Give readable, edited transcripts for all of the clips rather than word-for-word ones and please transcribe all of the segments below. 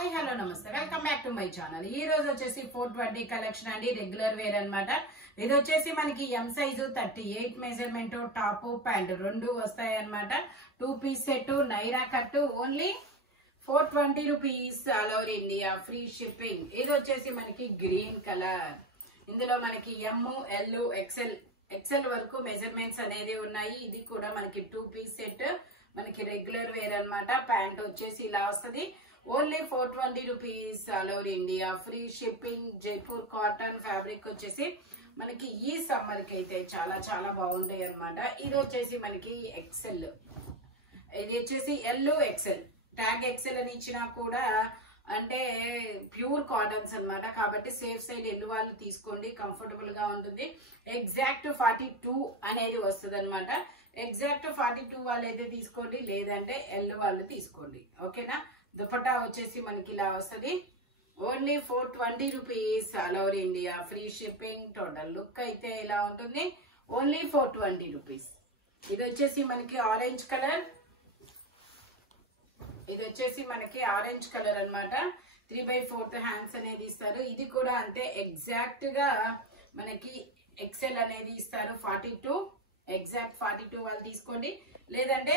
Hi hello నమస్తే welcome back to my channel. ఈ రోజు వచ్చేసి 420 కలెక్షన్ అండి, రెగ్యులర్ వేర్ అన్నమాట. ఇది వచ్చేసి మనకి M size 38 measurement, top pant రెండు వస్తాయి అన్నమాట. 2 piece set, Naira cut, only 420 rupees, all over India, free shipping. ఇది వచ్చేసి మనకి గ్రీన్ కలర్. ఇందులో మనకి ఎం, ఎల్, ఎక్సెల్ వరకు మెజర్మెంట్స్ అనేది ఉన్నాయి. ఇది కూడా మనకి 2 పీస్ సెట్, మనకి రెగ్యులర్ వేర్ అన్నమాట. ప్యాంట్ వచ్చేసి ఇలా వస్తుంది. Only 420 rupees, all over India, free shipping. Jaipur cotton fabric వచ్చేసి మనకి ఈ సమ్మర్ కి అయితే చాలా చాలా బాగుంటాయి అన్నమాట. ఇది వచ్చేసి మనకి ఎక్సెల్, ఇది వచ్చేసి ఎల్, ఎక్సెల్, ట్యాగ్ ఎక్సెల్ అని ఇచ్చినా కూడా అంటే ప్యూర్ కాటన్స్ అన్నమాట. కాబట్టి సేఫ్ సైడ్ ఎల్ వాళ్ళు తీసుకోండి, కంఫర్టబుల్ గా ఉంటుంది. ఎగ్జాక్ట్ 42 అనేది వస్తుంది అనమాట. ఎగ్జాక్ట్ 42 వాళ్ళు అయితే తీసుకోండి, లేదంటే ఎల్ వాళ్ళు తీసుకోండి. ఓకేనా. దుపట్టా వచ్చేసి మనకి ఇలా వస్తుంది. Only 420 rupees, all over India, free shipping. Total look అయితే ఇలా ఉంటుంది. Only 420 rupees. ఇది వచ్చేసి మనకి ఆరెంజ్ కలర్, ఇది వచ్చేసి మనకి ఆరెంజ్ కలర్ అన్నమాట. 3/4 హ్యాండ్స్ అనేది ఇస్తారు. ఇది కూడా అంతే, ఎగ్జాక్ట్ గా మనకి ఎక్సెల్ అనేది ఇస్తారు. 42 ఎగ్జాక్ట్ 42 వాళ్ళు తీసుకోండి, లేదంటే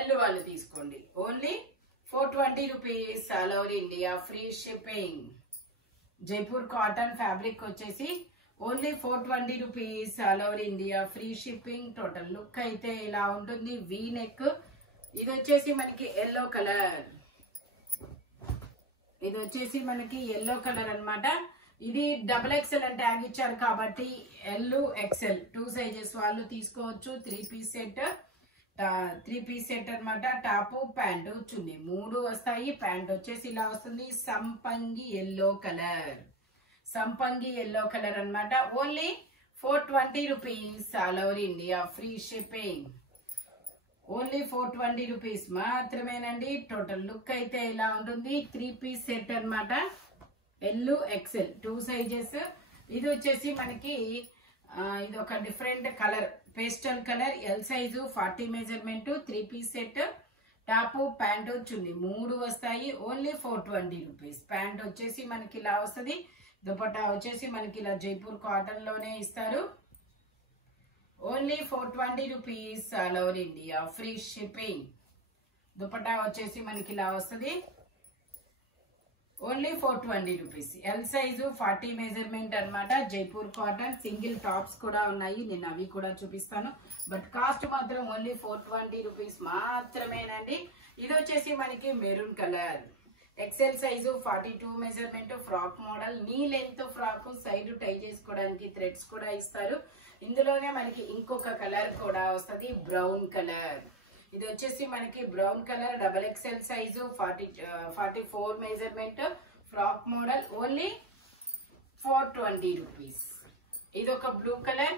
ఎల్ వాళ్ళు తీసుకోండి. Only 420 rupees, all over India, free shipping. Jaipur cotton fabric వచ్చేసి only 420 rupees, all over India, free shipping. Total look అయితే ఇలా ఉంటుంది. V neck. ఇది వచ్చేసి మనకి ఎల్లో కలర్, ఇది వచ్చేసి మనకి ఎల్లో కలర్ అన్నమాట. ఇది డబుల్ ఎక్సెల్ అని ట్యాగ్ ఇచ్చారు కాబట్టి ఎల్, ఎక్సెల్ 2 సైజెస్ వాళ్ళు తీసుకోవచ్చు. 3 పీస్ సెట్ అన్నమాట. టాప్, ప్యాంట్, చున్నీ 3 వస్తాయి. ప్యాంట్ వచ్చేసి ఇలా వస్తుంది. సంపంగి ఎల్లో కలర్, సంపంగి ఎల్లో కలర్ అన్నమాట. Only 420 rupees, all over India, free shipping. Only 420 rupees మాత్రమేనండి. టోటల్ లుక్ అయితే ఇలా ఉంటుంది. 3 పీస్ సెట్ అన్నమాట. L, XL 2 sizes. ఇది వచ్చేసి మనకి ఇది ఒక different colour, pastel colour. L size 40 measurement, 3 piece set. Top, pant, చున్నీ 3 వస్తాయి. Only 420 rupees. ప్యాంట్ వచ్చేసి మనకి ఇలా వస్తుంది. దుపట్టా వచ్చేసి మనకి ఇలా జైపూర్ కాటన్ లోనే ఇస్తారు. Only 420 rupees, all over India, free shipping. Dupatta వచ్చేసి మనకి ఇలా వస్తుంది. Only 420 rupees. L size 40 measurement అన్నమాట. జైపూర్ కాటన్ సింగిల్ టాప్స్ కూడా ఉన్నాయి, నేను అవి కూడా చూపిస్తాను. బట్ కాస్ట్ మాత్రం ఓన్లీ 420 రూపీస్ మాత్రమేనండి. ఇది వచ్చేసి మనకి maroon colour. XL size 42 measurement, frock model. Knee length frock, side tie చేసుకోవడానికి థ్రెడ్స్ కూడా ఇస్తారు. ఇందులోనే మనకి ఇంకొక కలర్ కూడా వస్తుంది, బ్రౌన్ కలర్. ఇది వచ్చేసి మనకి brown colour, double XL size 44 measurement, frock model. Only 420 rupees. ఇది ఒక బ్లూ కలర్,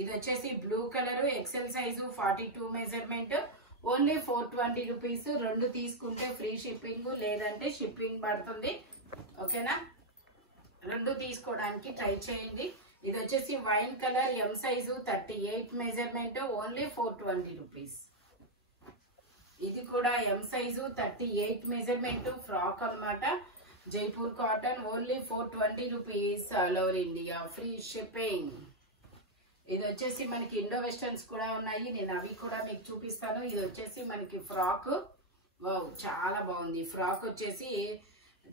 ఇది వచ్చేసి blue colour, XL size 42 measurement. Only 420 rupees. 2 తీసుకుంటే ఫ్రీ షిప్పింగ్, లేదంటే షిప్పింగ్ పడుతుంది. ఓకేనా. 2 తీసుకోవడానికి ట్రై చేయండి. ఇది వచ్చేసి వైన్ కలర్, ఎం సైజు 38 మెజర్మెంట్. Only 420 rupees. ఇది కూడా ఎం సైజు 38 మెజర్మెంట్, ఫ్రాక్ అన్నమాట. Jaipur cotton. Only 420 rupees, all over India, free shipping. ఇది వచ్చేసి మనకి ఇండో వెస్టర్న్స్ కూడా ఉన్నాయి, నేను అవి కూడా మీకు చూపిస్తాను. ఇది వచ్చేసి మనకి ఫ్రాక్. వావ్, చాలా బాగుంది. ఫ్రాక్ వచ్చేసి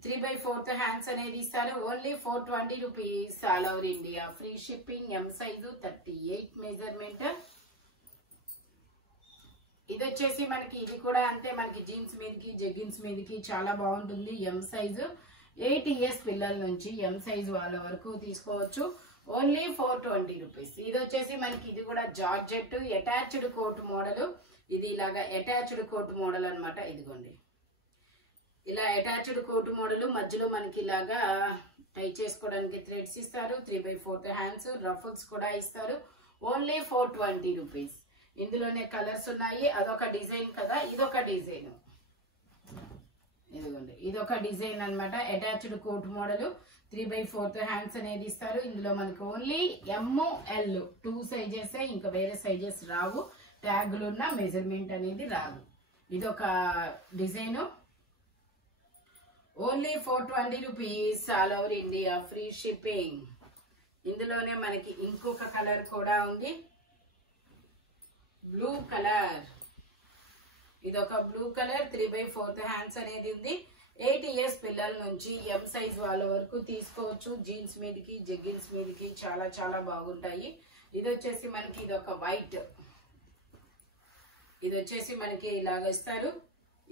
3/4 హ్యాండ్స్ అనేది ఇస్తారు. Only 420 rupees, all over India, free shipping. ఎం సైజు 38 మెజర్మెంట్. ఇది వచ్చేసి మనకి ఇది కూడా అంతే, మనకి జీన్స్ మీదకి, జెగ్గిన్స్ మీదకి చాలా బాగుంటుంది. ఎం సైజు 8 ఇయర్స్ పిల్లల నుంచి ఎం సైజు వాళ్ళ వరకు తీసుకోవచ్చు. Only 420 rupees. ఇది వచ్చేసి మనకి ఇది కూడా జార్జెట్ అటాచ్డ్ కోట్ మోడల్. ఇది ఇలాగా అటాచ్డ్ కోట్ మోడల్ అన్నమాట. ఇదిగోండి, ఇలా అటాచ్డ్ కోట్ మోడల్. మధ్యలో మనకి ఇలాగా టై చేసుకోవడానికి థ్రెడ్స్ ఇస్తారు. 3/4 హ్యాండ్స్, రఫల్స్ కూడా ఇస్తారు. Only 420 rupees. ఇందులోనే కలర్స్ ఉన్నాయి. అదొక డిజైన్ కదా, ఇదొక డిజైన్. ఇదిగోండి, ఇదొక డిజైన్ అన్నమాట. అటాచ్డ్ కోట్ మోడల్, 3/4 హ్యాండ్స్ అనేది ఇస్తారు. ఇందులో మనకి ఓన్లీ ఎం, ఎల్ 2 సైజెస్, ఇంకా వేరే సైజెస్ రావు. ట్యాగులు ఉన్న మెజర్మెంట్ అనేది రాదు. ఇదొక design. Only 420 rupees all over India free shipping. ఇందులోనే మనకి ఇంకొక కలర్ కూడా ఉంది, బ్లూ కలర్. ఇదొక బ్లూ కలర్ 3/4 హ్యాండ్స్ అనేది ఉంది. 8 years పిల్లల నుంచి ఎం సైజ్ వాళ్ళ వరకు తీసుకోవచ్చు. జీన్స్ మీదకి జెగ్గిన్స్ మీదకి చాలా చాలా బాగుంటాయి. ఇది వచ్చేసి మనకి ఇదొక వైట్, ఇది వచ్చేసి మనకి ఇలాగ ఇస్తారు.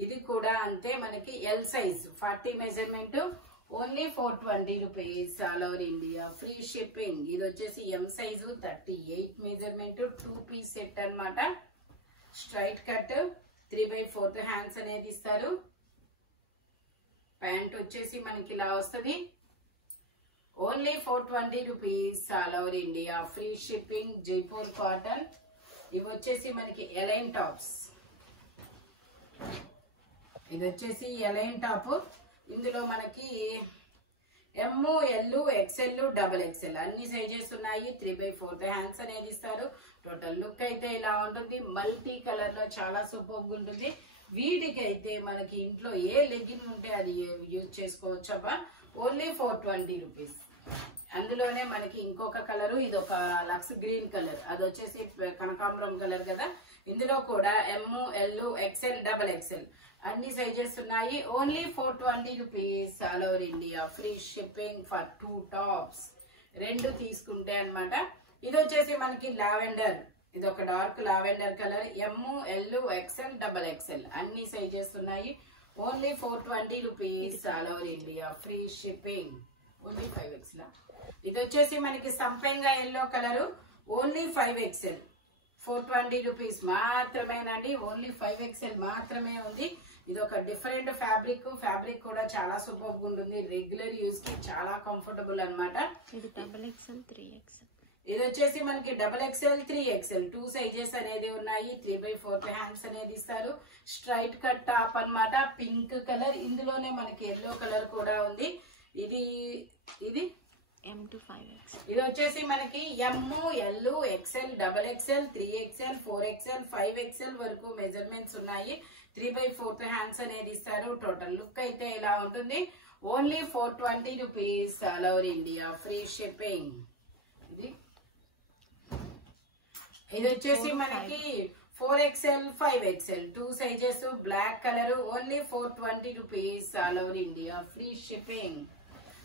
ఇది కూడా అంతే, మనకి L size 40 measurement, only 420 rupees all over India free shipping. ఇది వచ్చేసి M size 38 measurement, 2 piece set అన్నమాట. స్ట్రైట్ కట్ 3/4 హ్యాండ్స్ అనేది ఇస్తారు. ప్యాంట్ వచ్చేసి మనకి ఇలా వస్తుంది. Only 420 rupees all over India free shipping. Jaipur cotton. ఇవి వచ్చేసి మనకి ఎలైన్ టాప్స్. ఇది వచ్చేసి ఎలైన్ టాప్. ఇందులో మనకి ఎమ్, ఎల్, ఎక్స్ఎల్, XXL అన్ని సైజెస్ ఉన్నాయి. 3/4 హ్యాండ్స్ అనేది ఇస్తారు. టోటల్ లుక్ అయితే ఇలా ఉంటుంది. మల్టీ కలర్ లో చాలా సూపర్ ఉంటుంది. వీటికి అయితే మనకి ఇంట్లో ఏ లెగ్గిన్ ఉంటే అది యూజ్ చేసుకోవచ్చు అబ్బా. Only 420 rupees. అందులోనే మనకి ఇంకొక కలరు, ఇది ఒక లక్స్ గ్రీన్ కలర్, అది వచ్చేసి కనకాంబరం కలర్ కదా. ఇందులో కూడా ఎమ్, ఎల్, XL, XXL అన్ని సైజెస్ ఉన్నాయి. Only 420 rupees all over India free shipping for 2 tops. 2 తీసుకుంటే అన్నమాట. ఇది వచ్చేసి మనకి లావెండర్, ఇది ఒక dark lavender colour. M, L, XL, XXL అన్ని సైజెస్ ఉన్నాయి. Only 420 rupees all over India free shipping. Only 5XL. ఇది వచ్చేసి మనకి సంపెంగా yellow colour, only 5XL. 420 rupees మాత్రమేనండి. ఓన్లీ 5XL మాత్రమే ఉంది. ఇది ఒక డిఫరెంట్ ఫ్యాబ్రిక్. ఫ్యాబ్రిక్ కూడా చాలా సూపర్ ఉంటుంది. రెగ్యులర్ యూజ్ కి చాలా కంఫర్టబుల్ అన్నమాట. ఇది XXL, 3XL. ఇది వచ్చేసి మనకి XXL, 3XL 2 సైజెస్ అనేది ఉన్నాయి. 3/4 హ్యాండ్స్ అనేది ఇస్తారు. స్ట్రైట్ కట్ టాప్ అన్నమాట. Pink colour. ఇందులోనే మనకి ఎల్లో కలర్ కూడా ఉంది. ఇది ఇది M to 5XL. ఇది వచ్చేసి మనకి M, L, XL, XXL, 3XL, 4XL, 5XL వరకు మెజర్మెంట్స్ ఉన్నాయి. 3/4 హ్యాండ్స్ అనేది ఇస్తారు. టోటల్ లుక్ అయితే ఇలా ఉంటుంది. Only 420 rupees all over India free shipping. ఇది వచ్చేసి మనకి 4XL, 5XL 2 sizes, black colour. Only 420 rupees all over India free shipping.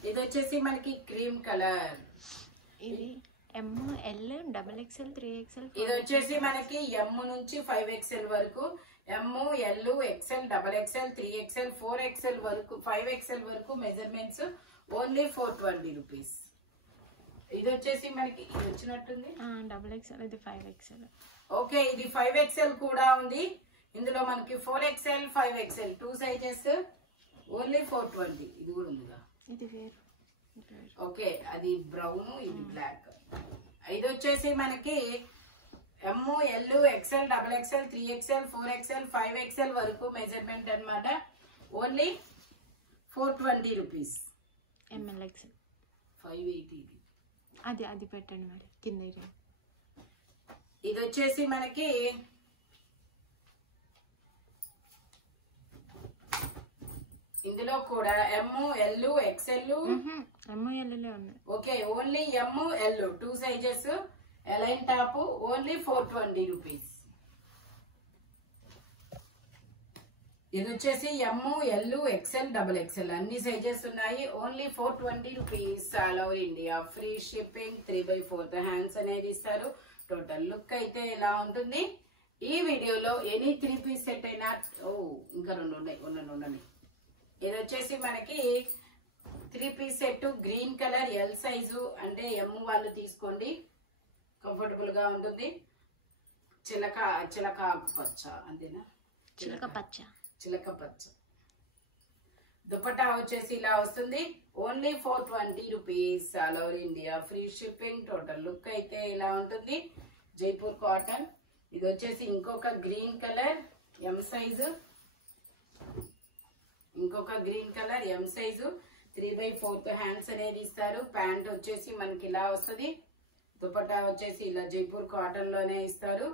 ఇది వచ్చేసి మనకి క్రీమ్ కలర్. ఇది M, L, XXL, 3XL. ఇది వచ్చేసి మనకి ఎమ్ నుంచి 5XL వరకు, ఎమ్, L, XL, XXL, 3XL, 4XL వరకు, 5XL వరకు మెజర్మెంట్స్. Only 420 rupees. ఇది వచ్చేసి మనకి ఇది వచ్చినట్టుంది XXL. ఇది 5XL. ఓకే, ఇది 5XL కూడా ఉంది. ఇందులో మనకి 4XL, 5XL 2 సైజెస్. ఓన్లీ 420. ఇది కూడా ఉందిగా. ఇది వేరు. ఓకే, అది బ్రౌన్, ఇది బ్లాక్. ఇది వచ్చేసి మనకి M, L, XL, XXL, 3XL, 4XL, 5XL వరకు మెజర్మెంట్ అన్నమాట. Only 420 rupees. MLXL. 580. అది పెట్టండి మరి కింద. ఇది వచ్చేసి మనకి ఇందులో కూడా ఎమ్, ఎల్, XL. ML ఉన్నాయి. Okay, only M, L 2 sizes. A line top. Only 420 rupees. ఇది వచ్చేసి ఎమ్, ఎల్, XL, XXL అన్ని సైజెస్ ఉన్నాయి. Only 420 rupees all over India free shipping. 3/4 hands అనేది ఇస్తారు. టోటల్ లుక్ అయితే ఇలా ఉంటుంది. ఈ వీడియోలో ఎనీ 3 పీస్ సెట్ అయినా, ఇంకా 2 ఉన్నాయి. ఉండండి. ఇది వచ్చేసి మనకి 3 piece set, green colour, L size. అంటే ఎమ్ వాళ్ళు తీసుకోండి, కంఫర్టబుల్ గా ఉంటుంది. చిలక పచ్చ, అంతేనా? చిలక పచ్చ. దుపట్టా వచ్చేసి ఇలా వస్తుంది. Only 420 rupees all over India free shipping. Total look అయితే ఇలా ఉంటుంది. జైపూర్ కాటన్. ఇది వచ్చేసి ఇంకొక గ్రీన్ కలర్, ఎం సైజు. ఇంకొక green colour, M size. 3/4 hands అనేది ఇస్తారు. ప్యాంట్ వచ్చేసి మనకి ఇలా వస్తుంది. దుపట్టా వచ్చేసి ఇలా జైపూర్ కాటన్ లోనే ఇస్తారు.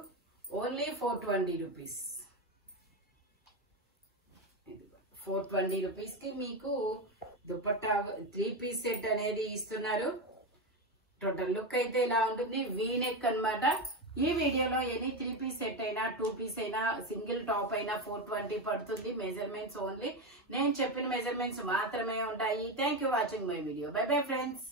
Only 420 rupees. 420 రూపీస్ కి మీకు దుపట్టా 3 పీస్ సెట్ అనేది ఇస్తున్నారు. టోటల్ లుక్ అయితే ఇలా ఉంటుంది, వీ నెక్ అన్నమాట. ఈ వీడియోలో ఎనీ 3 పీస్ సెట్ అయినా 2 పీస్ అయినా సింగిల్ టాప్ అయినా 420 పడుతుంది. మెజర్మెంట్స్ ఓన్లీ నేను చెప్పిన మెజర్మెంట్స్ మాత్రమే ఉంటాయి. Thank you watching my video. By bye friends.